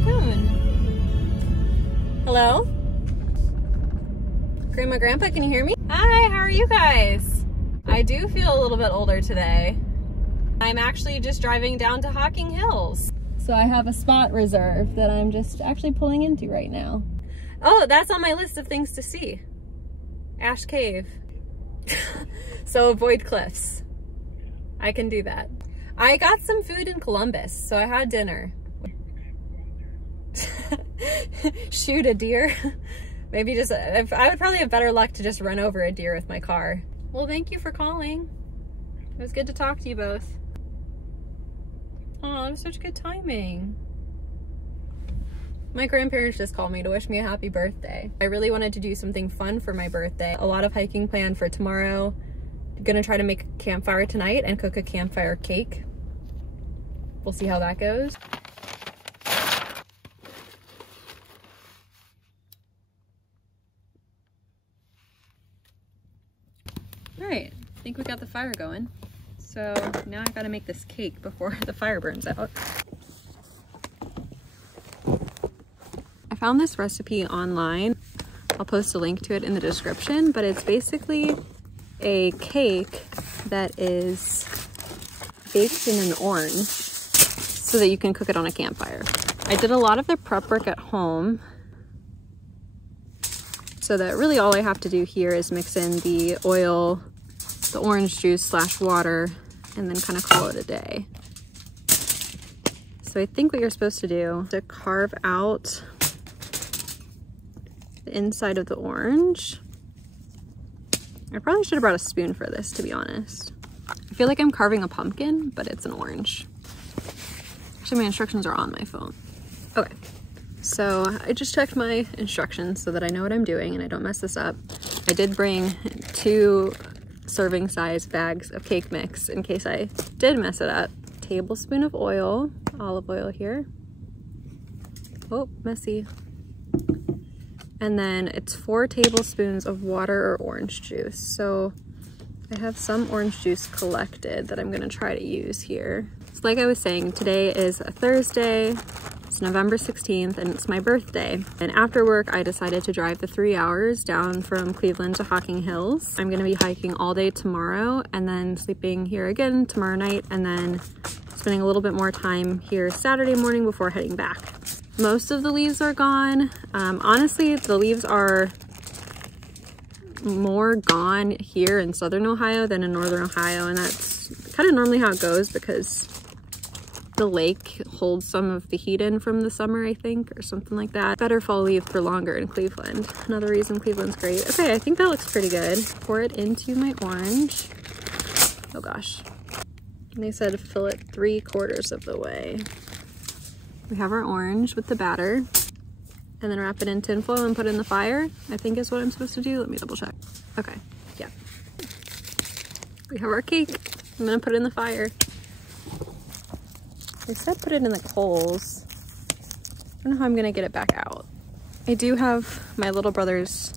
raccoon. Hello? Grandma, Grandpa, can you hear me? Hi, how are you guys? I do feel a little bit older today. I'm actually just driving down to Hocking Hills. So I have a spot reserved that I'm just actually pulling into right now. Oh, that's on my list of things to see. Ash Cave. So avoid cliffs. I can do that. I got some food in Columbus, so I had dinner. Shoot a deer. Maybe just, I would probably have better luck to just run over a deer with my car. Well, thank you for calling. It was good to talk to you both. Oh, it was such good timing. My grandparents just called me to wish me a happy birthday. I really wanted to do something fun for my birthday. A lot of hiking planned for tomorrow. Gonna try to make a campfire tonight and cook a campfire cake. We'll see how that goes. All right, I think we got the fire going. So now I gotta make this cake before the fire burns out. I found this recipe online. I'll post a link to it in the description, but it's basically a cake that is baked in an orange so that you can cook it on a campfire. I did a lot of the prep work at home, so that really all I have to do here is mix in the oil, the orange juice / water, and then kind of call it a day. So I think what you're supposed to do is to carve out the inside of the orange. I probably should have brought a spoon for this, to be honest. I feel like I'm carving a pumpkin, but it's an orange. Actually, my instructions are on my phone. Okay, so I just checked my instructions so that I know what I'm doing and I don't mess this up. I did bring 2 serving size bags of cake mix in case I did mess it up. Tablespoon of oil, olive oil here. Oh, messy. And then it's 4 tablespoons of water or orange juice. So I have some orange juice collected that I'm gonna try to use here. So like I was saying, today is a Thursday. It's November 16th and it's my birthday. And after work, I decided to drive the 3 hours down from Cleveland to Hocking Hills. I'm gonna be hiking all day tomorrow and then sleeping here again tomorrow night and then spending a little bit more time here Saturday morning before heading back. Most of the leaves are gone. Honestly, the leaves are more gone here in Southern Ohio than in Northern Ohio, and that's kind of normally how it goes because the lake holds some of the heat in from the summer, I think, or something like that. Better fall leaf for longer in Cleveland. Another reason Cleveland's great. Okay, I think that looks pretty good. Pour it into my orange. Oh gosh. And they said fill it 3/4 of the way. We have our orange with the batter, and then wrap it in tin foil and put it in the fire, I think is what I'm supposed to do. Let me double check. Okay, yeah. We have our cake. I'm gonna put it in the fire. They said put it in the coals. I don't know how I'm gonna get it back out. I do have my little brother's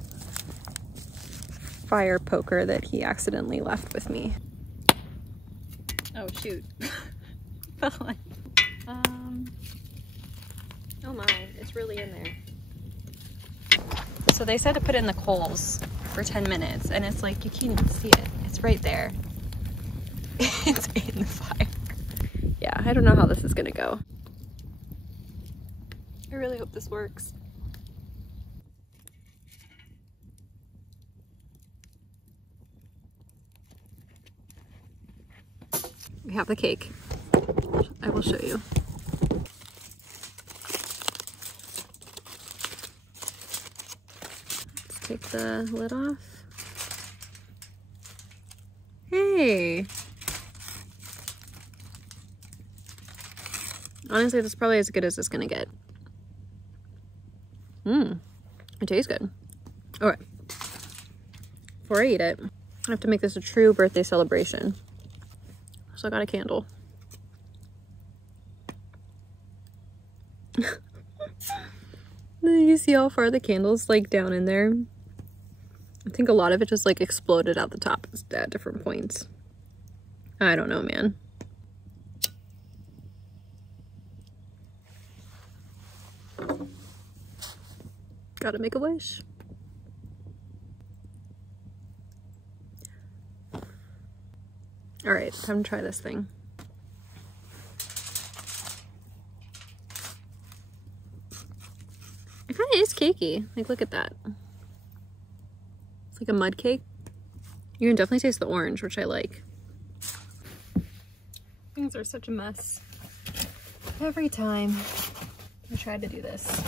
fire poker that he accidentally left with me. Oh shoot. Oh my, it's really in there. So they said to put it in the coals for 10 minutes and it's like, you can't even see it. It's right there. It's in the fire. Yeah, I don't know how this is gonna go. I really hope this works. We have the cake. I will show you. Let's take the lid off. Hey! Honestly, this is probably as good as it's gonna get. It tastes good. Alright. Before I eat it, I have to make this a true birthday celebration. So I got a candle. You see how far the candle's like down in there? I think a lot of it just like exploded out the top at different points. I don't know, man. Gotta make a wish. All right, time to try this thing. It kind of is cakey. Like, look at that. It's like a mud cake. You can definitely taste the orange, which I like. Things are such a mess. Every time I try to do this.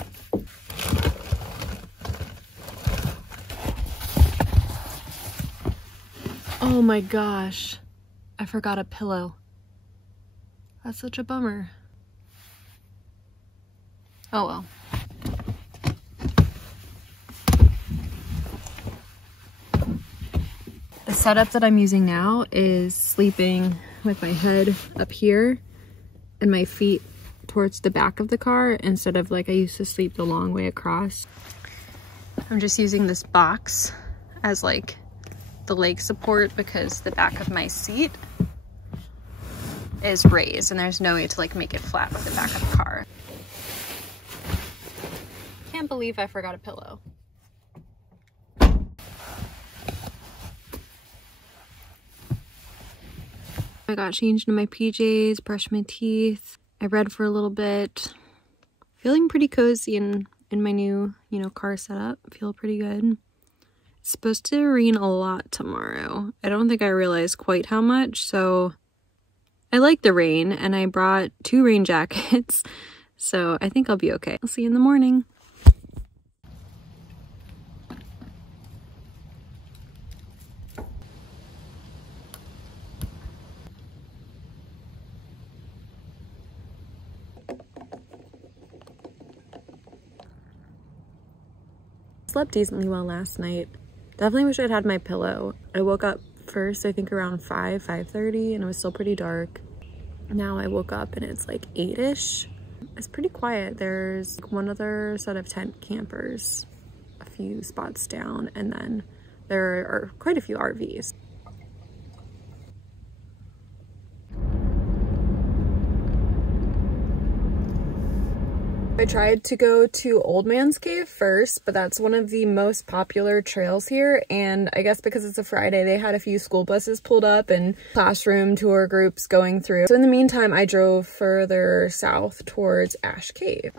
Oh my gosh. I forgot a pillow. That's such a bummer. Oh well. The setup that I'm using now is sleeping with my head up here and my feet towards the back of the car instead of like I used to sleep the long way across. I'm just using this box as like the leg support because the back of my seat is raised and there's no way to like make it flat with the back of the car. Can't believe I forgot a pillow. I got changed into my PJs, brushed my teeth. I read for a little bit. Feeling pretty cozy in my new, car setup. Feel pretty good. It's supposed to rain a lot tomorrow. I don't think I realized quite how much, so I like the rain and I brought 2 rain jackets, so I think I'll be okay. I'll see you in the morning. Slept decently well last night. Definitely wish I'd had my pillow. I woke up first, I think around 5:30, and it was still pretty dark. Now I woke up and it's like 8-ish. It's pretty quiet. There's one other set of tent campers a few spots down, and then there are quite a few RVs. I tried to go to Old Man's Cave first, but that's one of the most popular trails here, and I guess because it's a Friday, they had a few school buses pulled up and classroom tour groups going through. So in the meantime, I drove further south towards Ash Cave.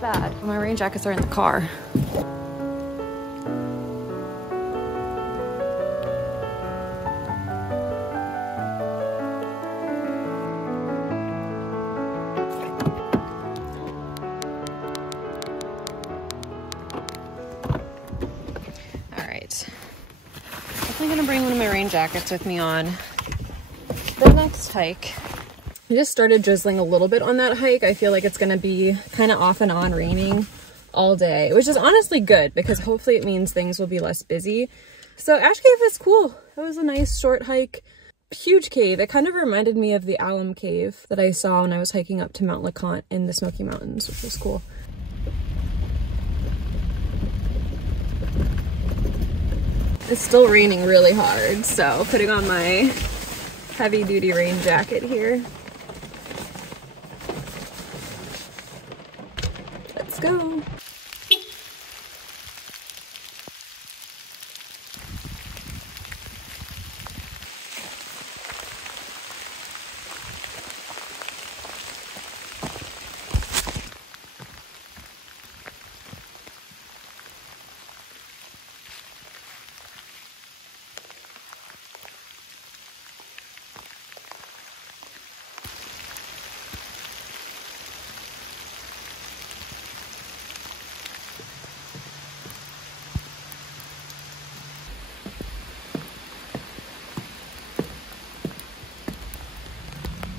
Bad. My rain jackets are in the car. All right. Definitely gonna bring one of my rain jackets with me on the next hike. It just started drizzling a little bit on that hike. I feel like it's gonna be kind of off and on raining all day, which is honestly good because hopefully it means things will be less busy. So Ash Cave is cool. It was a nice short hike. Huge cave. It kind of reminded me of the Alum Cave that I saw when I was hiking up to Mount LeConte in the Smoky Mountains, which was cool. It's still raining really hard, so putting on my heavy duty rain jacket here. Let's go.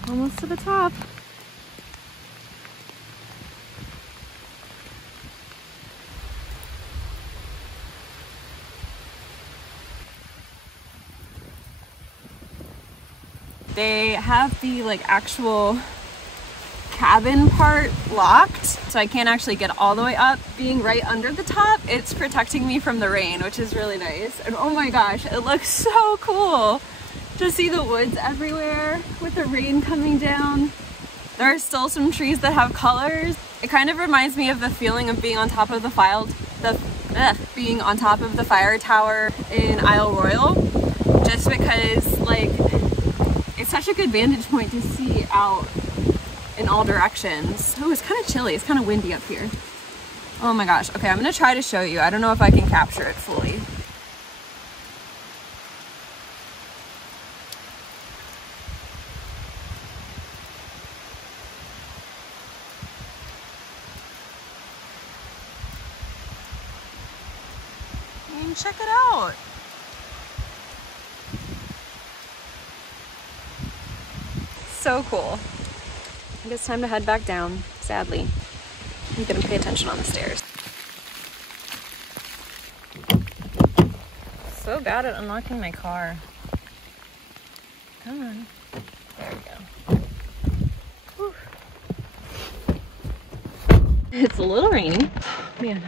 Almost to the top. They have the like actual cabin part locked, so I can't actually get all the way up. Being right under the top, it's protecting me from the rain, which is really nice. And oh my gosh, it looks so cool to see the woods everywhere with the rain coming down. There are still some trees that have colors. It kind of reminds me of the feeling of being on top of the fire tower in Isle Royal, just because like it's such a good vantage point to see out in all directions. Oh, it's kind of chilly. It's kind of windy up here. Oh my gosh. Okay, I'm gonna try to show you. I don't know if I can capture it fully. Check it out. So cool. I think it's time to head back down, sadly. I'm gonna pay attention on the stairs. So bad at unlocking my car. Come on. There we go. Whew. It's a little rainy. Man.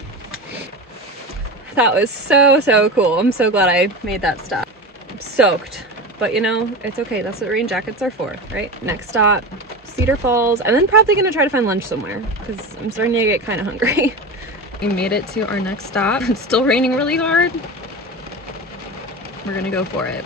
That was so cool. I'm so glad I made that stop. I'm soaked, but you know, it's okay. That's what rain jackets are for, right? Next stop, Cedar Falls, and then probably gonna try to find lunch somewhere because I'm starting to get kind of hungry. We made it to our next stop. It's still raining really hard. We're gonna go for it.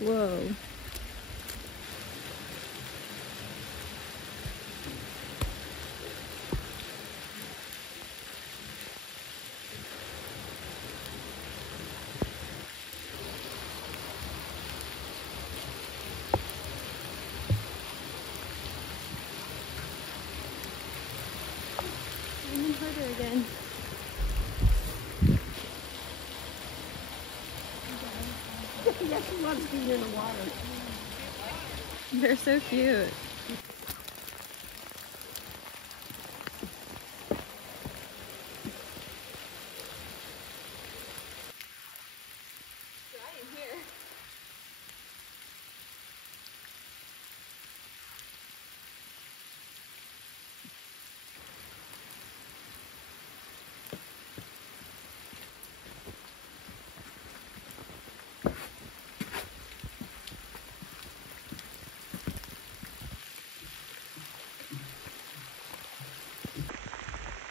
Whoa. raining harder again. Yeah, she loves being in the water. They're so cute.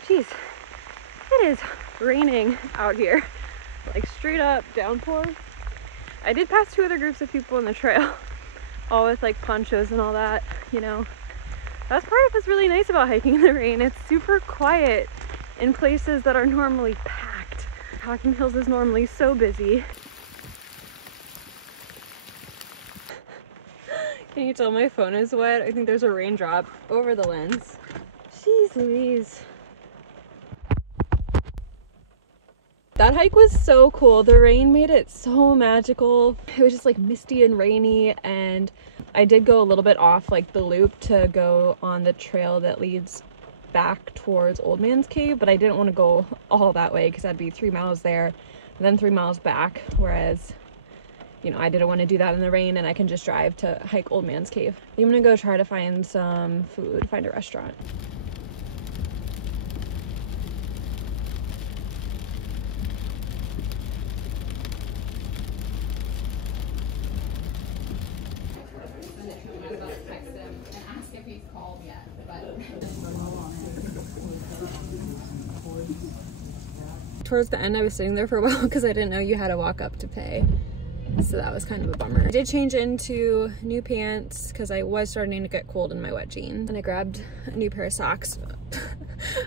Jeez, it is raining out here, like straight up downpour. I did pass 2 other groups of people on the trail, all with like ponchos and all that, you know. That's part of what's really nice about hiking in the rain. It's super quiet in places that are normally packed. Hocking Hills is normally so busy. Can you tell my phone is wet? I think there's a raindrop over the lens. Jeez Louise. That hike was so cool. The rain made it so magical. It was just like misty and rainy, and I did go a little bit off like the loop to go on the trail that leads back towards Old Man's Cave, but I didn't want to go all that way because that'd be 3 miles there and then 3 miles back, whereas, you know, I didn't want to do that in the rain, and I can just drive to hike Old Man's Cave. I'm gonna go try to find some food, find a restaurant. Towards the end, I was sitting there for a while because I didn't know you had to walk up to pay. So that was kind of a bummer. I did change into new pants because I was starting to get cold in my wet jeans. And I grabbed a new pair of socks.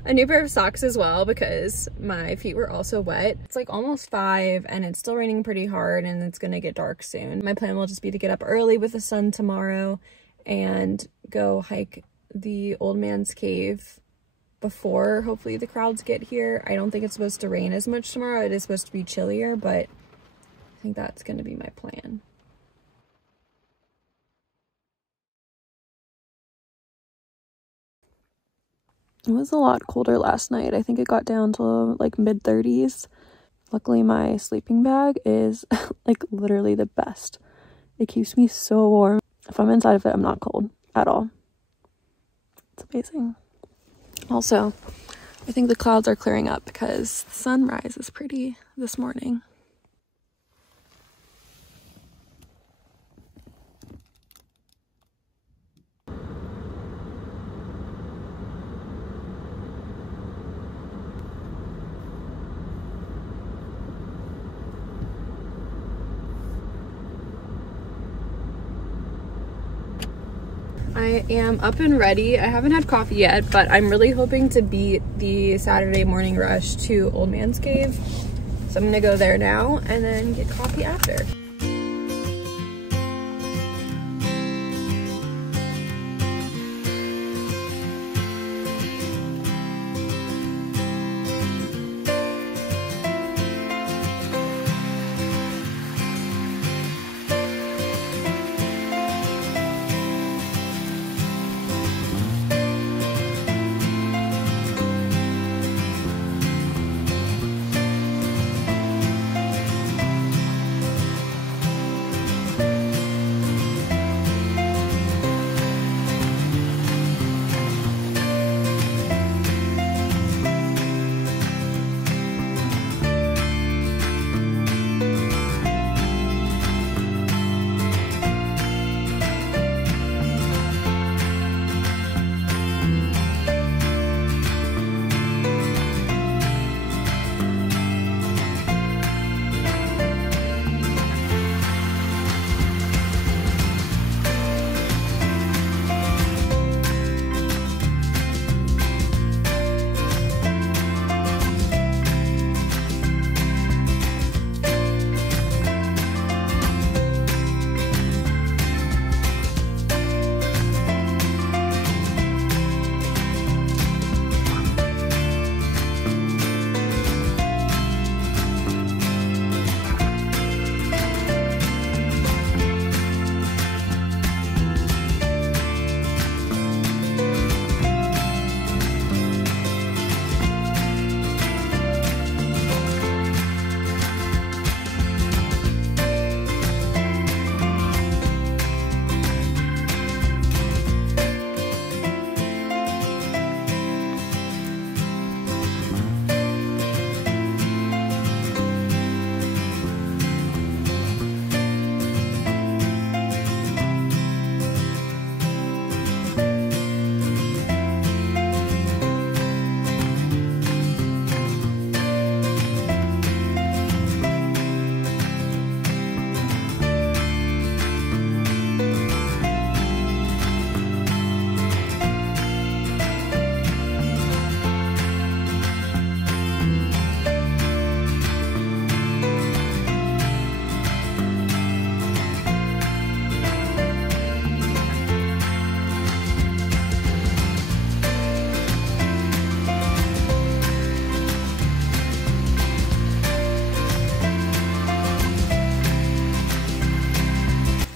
A new pair of socks as well because my feet were also wet. It's like almost 5 and it's still raining pretty hard and it's gonna get dark soon. My plan will just be to get up early with the sun tomorrow and go hike the Old Man's Cave before hopefully the crowds get here. I don't think it's supposed to rain as much tomorrow. It is supposed to be chillier, but I think that's going to be my plan. It was a lot colder last night. I think it got down to like mid-30s. Luckily my sleeping bag is like literally the best. It keeps me so warm. If I'm inside of it, I'm not cold at all. It's amazing. Also, I think the clouds are clearing up because the sunrise is pretty this morning. I am up and ready. I haven't had coffee yet, but I'm really hoping to beat the Saturday morning rush to Old Man's Cave. So I'm gonna go there now and then get coffee after.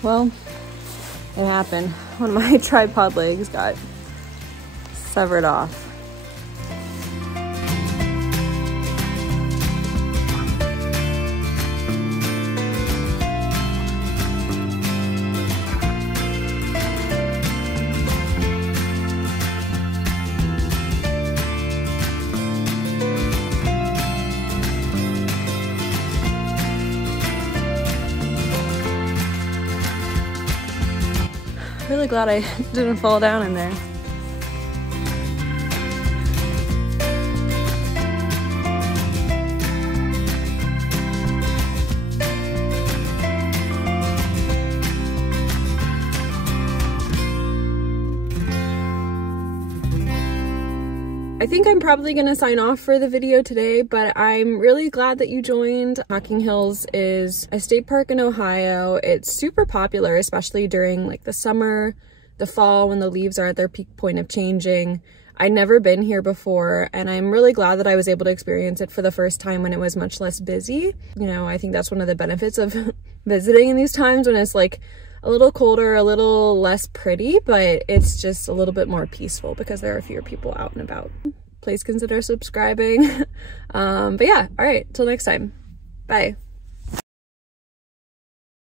Well, it happened. One of my tripod legs got severed off. Really glad I didn't fall down in there. I think I'm probably going to sign off for the video today, but I'm really glad that you joined. Hocking Hills is a state park in Ohio. It's super popular, especially during like the summer, the fall, when the leaves are at their peak point of changing. I'd never been here before, and I'm really glad that I was able to experience it for the first time when it was much less busy. You know, I think that's one of the benefits of visiting in these times when it's like a little colder, a little less pretty, but it's just a little bit more peaceful because there are fewer people out and about. Please consider subscribing. But yeah, all right, till next time. Bye.